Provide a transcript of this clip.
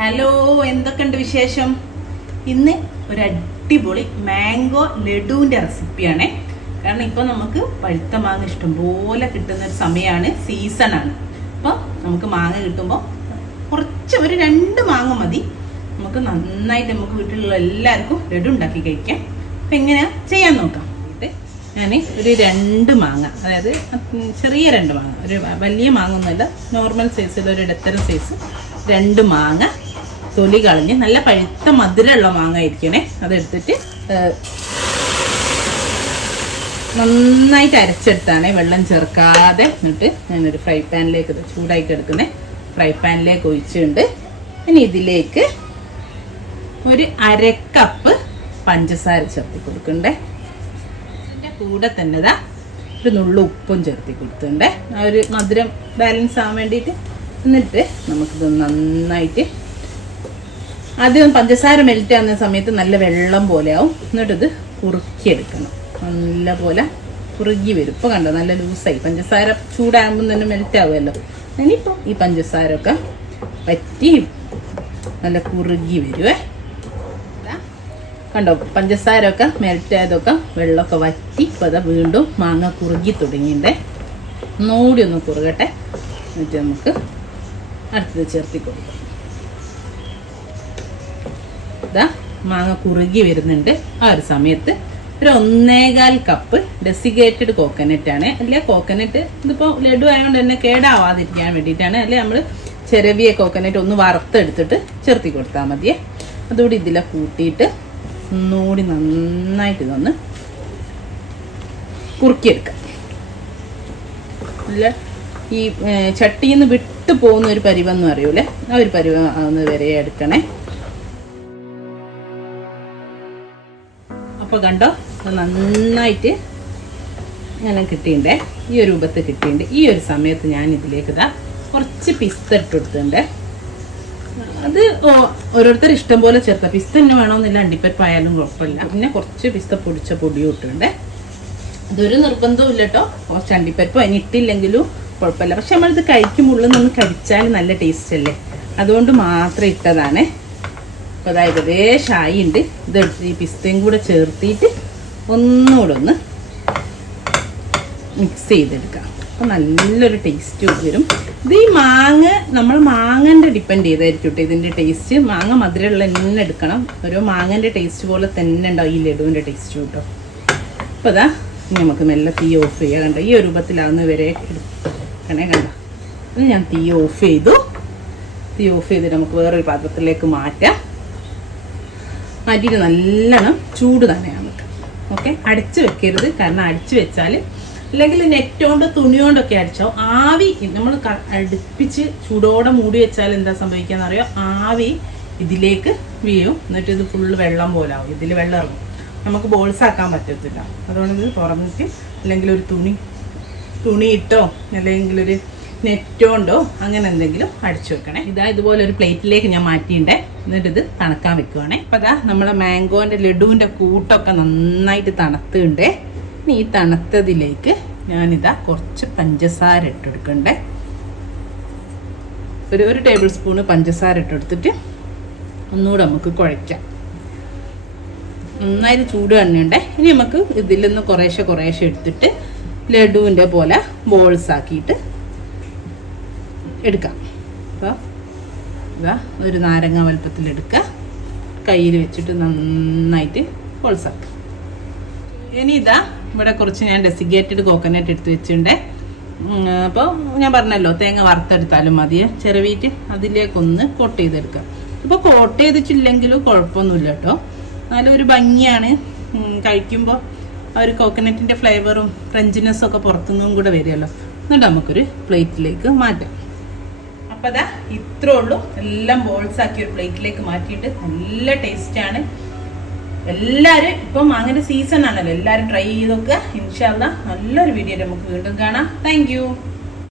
Hello എന്തൊക്കെയുണ്ട് വിശേഷം? ഇന്ന് ഒരു അടിപൊളി മാംഗോ ലഡുവിന്റെ റെസിപ്പിയാണ്. കാരണം ഇപ്പോൾ നമുക്ക് പഴുത്ത മാങ്ങ ഇഷ്ടംപോലെ കിട്ടുന്ന ഒരു സമയമാണ് സീസണാണ്. അപ്പോൾ നമുക്ക് മാങ്ങ കിട്ടുമ്പോൾ കുറച്ച് ഒരു രണ്ട് മാങ്ങ മതി. നമുക്ക് നന്നായിട്ട് നമുക്ക് വീട്ടിലുള്ള എല്ലാവർക്കും ലഡു ഉണ്ടാക്കി കഴിക്കാം. അപ്പം എങ്ങനെയാ ചെയ്യാൻ നോക്കാം. ഞാൻ ഒരു രണ്ട് മാങ്ങ അതായത് ചെറിയ രണ്ട് മാങ്ങ ഒരു വലിയ മാങ്ങ ഒന്നുമല്ല നോർമൽ സൈസിൽ ഒരു ഇടത്തരം സൈസ് രണ്ട് മാങ്ങ. തൊലി കളഞ്ഞ് നല്ല പഴുത്ത മധുരമുള്ള മാങ്ങ ആയിരിക്കണേ അതെടുത്തിട്ട് നന്നായിട്ട് അരച്ചെടുത്താണ് വെള്ളം ചേർക്കാതെ എന്നിട്ട് ഞാനൊരു ഫ്രൈ പാനിലേക്ക് ചൂടായിട്ട് എടുക്കുന്നത് ഫ്രൈ പാനിലേക്ക് ഒഴിച്ചുകൊണ്ട് ഇനി ഇതിലേക്ക് ഒരു അരക്കപ്പ് പഞ്ചസാര ചേർത്തി കൊടുക്കണ്ടേ. അതിന്റെ കൂടെ തന്നെ ഇതാ ഒരു നുള്ളു ഉപ്പും ചേർത്തി കൊടുത്തിട്ടുണ്ടേ ആ ഒരു മധുരം ബാലൻസ് ആവാൻ വേണ്ടിയിട്ട് എന്നിട്ട് നമുക്കിത് നന്നായിട്ട് ആദ്യം പഞ്ചസാര മെൽറ്റ് ആകുന്ന സമയത്ത് നല്ല വെള്ളം പോലെ ആവും. എന്നിട്ടിത് കുറുക്കിയെടുക്കണം. നല്ല പോലെ കുറുകി വരും. ഇപ്പോൾ കണ്ടോ നല്ല ലൂസായി. പഞ്ചസാര ചൂടാകുമ്പോൾ തന്നെ മെൽറ്റ് ആവുമല്ലോ. ഇനിയിപ്പോൾ ഈ പഞ്ചസാര ഒക്കെ പറ്റി നല്ല കുറുകി വരുവേ. കണ്ടോ പഞ്ചസാര ഒക്കെ മെൽറ്റ് ആയതൊക്കെ വെള്ളമൊക്കെ വറ്റി ഇപ്പോൾ അതാ വീണ്ടും മാങ്ങ കുറുകി തുടങ്ങിയിട്ടേ ഒന്നുകൂടി ഒന്ന് കുറുകട്ടെ. എന്നിട്ട് നമുക്ക് അടുത്തത് ചേർത്തി കൊടുക്കാം ഇതാ മാങ്ങ കുറുകി വരുന്നുണ്ട്. ആ ഒരു സമയത്ത് ഒരു ഒന്നേകാൽ കപ്പ് ഡെസിഗേറ്റഡ് കോക്കനട്ട് ആണ്. അല്ലെ? കോക്കനട്ട് ഇതിപ്പോൾ ലഡു ആയതുകൊണ്ട് തന്നെ കേടാവാതിരിക്കാൻ വേണ്ടിയിട്ടാണ്. അല്ലെ? നമ്മൾ ചെരവിയ കോക്കനട്ട് ഒന്ന് വറുത്തെടുത്തിട്ട് ചേർത്തി കൊടുത്താൽ മതിയേ. അതുകൂടി ഇതിലെ കൂട്ടിയിട്ട് ഒന്നുകൂടി നന്നായിട്ട് ഇതൊന്ന് കുറുക്കിയെടുക്കാം. നല്ല ഈ ചട്ടിയിൽ നിന്ന് വിട്ടു പോകുന്ന ഒരു പരിവെന്ന് അറിയൂലേ ആ ഒരു പരിവ ആവുന്നത് വരെ എടുക്കണേ. അപ്പൊ കണ്ടോ നന്നായിട്ട് ഇങ്ങനെ കിട്ടിയിട്ടുണ്ട്. ഈ ഒരു രൂപത്ത് കിട്ടിയിട്ടുണ്ട്. ഈ ഒരു സമയത്ത് ഞാൻ ഇതിലേക്ക് ഇതാ കുറച്ച് പിസ്ത ഇട്ട് കൊടുത്തിട്ടുണ്ട്. അത് ഓരോരുത്തർ ഇഷ്ടം പോലെ ചേർത്ത. പിസ്ത തന്നെ വേണമെന്നില്ല അണ്ടിപ്പരിപ്പായാലും കുഴപ്പമില്ല. പിന്നെ കുറച്ച് പിസ്ത പൊടിച്ച പൊടിയും ഇട്ടിട്ടുണ്ട്. ഇതൊരു നിർബന്ധവും ഇല്ല കേട്ടോ കുറച്ച് അണ്ടിപ്പരിപ്പ് അതിന് ഇട്ടില്ലെങ്കിലും കുഴപ്പമില്ല. പക്ഷെ നമ്മളിത് കഴിക്കുമ്പോൾ ഉള്ളിൽ നിന്ന് കഴിച്ചാൽ നല്ല ടേസ്റ്റ് അല്ലേ? അതുകൊണ്ട് മാത്രം ഇട്ടതാണ്. അപ്പോൾ അതായത് ഏകദേശമായി ഉണ്ട് ഇതെടുത്ത് ഈ പിസ്തയും കൂടെ ചേർത്തിട്ട് ഒന്നുകൂടെ ഒന്ന് മിക്സ് ചെയ്തെടുക്കാം. അപ്പോൾ നല്ലൊരു ടേസ്റ്റ് വരും. ഇത് ഈ മാങ്ങ നമ്മൾ മാങ്ങന്റെ ഡിപ്പെൻഡ് ചെയ്തായിരിക്കും കേട്ടോ ഇതിന്റെ ടേസ്റ്റ് മാങ്ങ മധുരമുള്ള തന്നെ എടുക്കണം. ഓരോ മാങ്ങന്റെ ടേസ്റ്റ് പോലെ തന്നെ ഉണ്ടാവും ഈ ലഡുവിന്റെ ടേസ്റ്റ് കേട്ടോ അപ്പോൾ അതാ നമുക്ക് മെല്ലെ തീ ഓഫ് ചെയ്യാം കണ്ടോ? ഈ രൂപത്തിലാവുന്ന വരെ എടുക്കണേ കണ്ടോ? ഇത് ഞാൻ തീ ഓഫ് ചെയ്തു. തീ ഓഫ് ചെയ്തിട്ട് നമുക്ക് വേറൊരു പാത്രത്തിലേക്ക് മാറ്റാം. മാറ്റിയിട്ട് നല്ലോണം ചൂട് തന്നെയാണ് നമുക്ക്. ഓക്കെ അടിച്ച് വെക്കരുത്. കാരണം അടിച്ച് വെച്ചാൽ അല്ലെങ്കിൽ നെറ്റ് കൊണ്ട് തുണി കൊണ്ടൊക്കെ അടിച്ചോ ആവി നമ്മൾ അടുപ്പിച്ച് ചൂടോടെ മൂടി വെച്ചാൽ എന്താ സംഭവിക്കാന്ന് അറിയോ ആവി ഇതിലേക്ക് വീഴും. എന്നിട്ട് ഇത് ഫുള്ള് വെള്ളം പോലെ ആവും. ഇതിൽ വെള്ളം ഇറങ്ങും. നമുക്ക് ബോൾസ് ആക്കാൻ പറ്റത്തില്ല. അതുകൊണ്ട് ഇത് തുറന്നിട്ട് അല്ലെങ്കിൽ ഒരു തുണി തുണി ഇട്ടോ അല്ലെങ്കിൽ ഒരു നെറ്റ് കൊണ്ടോ അങ്ങനെ എന്തെങ്കിലും അടിച്ചു വെക്കണേ. ഇതാ ഇതുപോലെ ഒരു പ്ലേറ്റിലേക്ക് ഞാൻ മാറ്റിയിണ്ടേ എന്നിട്ട് ഇത് തണുക്കാൻ വെക്കുവാണേ. അപ്പൊ അതാ നമ്മളെ മാംഗോന്റെ ലഡുവിന്റെ കൂട്ടൊക്കെ നന്നായിട്ട് തണുത്തുണ്ടേ. ഇനി ഈ തണുത്തതിലേക്ക് ഞാനിതാ കുറച്ച് പഞ്ചസാര ഇട്ടെടുക്കണ്ടേ. ഒരു ഒരു ടേബിൾ സ്പൂണ് പഞ്ചസാര ഇട്ടെടുത്തിട്ട് ഒന്നുകൂടെ നമുക്ക് കുഴയ്ക്കാം. നന്നായിട്ട് ചൂട് കണ്ണുണ്ടേ ഇനി നമുക്ക് ഇതിൽ നിന്ന് കുറേശ്ശെ കുറേശ്ശെ എടുത്തിട്ട് ലഡുവിന്റെ പോലെ ബോൾസ് ആക്കിയിട്ട് എടുക്കാം. അപ്പോൾ ഇതാ ഒരു നാരങ്ങ വലുപ്പത്തിൽ എടുക്കുക കയ്യിൽ വെച്ചിട്ട് നന്നായിട്ട് ബോൾസ് ഇനി ഇതാ ഇവിടെ കുറച്ച് ഞാൻ ഡെസിഗേറ്റഡ് കോക്കനട്ട് എടുത്ത് വെച്ചിട്ടുണ്ട്. അപ്പോൾ ഞാൻ പറഞ്ഞല്ലോ തേങ്ങ വറുത്തെടുത്താലും മതി. ചെറുവീറ്റ് അതിലേക്കൊന്ന് കോട്ട് ചെയ്തെടുക്കാം. ഇപ്പോൾ കോട്ട് ചെയ്തിട്ടില്ലെങ്കിലും കുഴപ്പമൊന്നുമില്ല കേട്ടോ. എന്നാലും ഒരു ഭംഗിയാണ്. കഴിക്കുമ്പോൾ ആ ഒരു കോക്കനട്ടിന്റെ ഫ്ലേവറും ക്രഞ്ചിനെസ്സും ഒക്കെ പുറത്തുനിന്നും കൂടെ വരുമല്ലോ. എന്നിട്ട് നമുക്കൊരു പ്ലേറ്റിലേക്ക് മാറ്റാം. അപ്പോൾ അതാ ഇത്രേ ഉള്ളൂ. എല്ലാം ബോൾസ് ആക്കി ഒരു പ്ലേറ്റിലേക്ക് മാറ്റിയിട്ട് നല്ല ടേസ്റ്റാണ് എല്ലാവരും ഇപ്പം അങ്ങനെ സീസൺ ആണല്ലോ. എല്ലാവരും ട്രൈ ചെയ്തൊക്കെ ഇൻഷാല്ല നല്ലൊരു വീഡിയോ നമുക്ക് വീണ്ടും കാണാം. താങ്ക്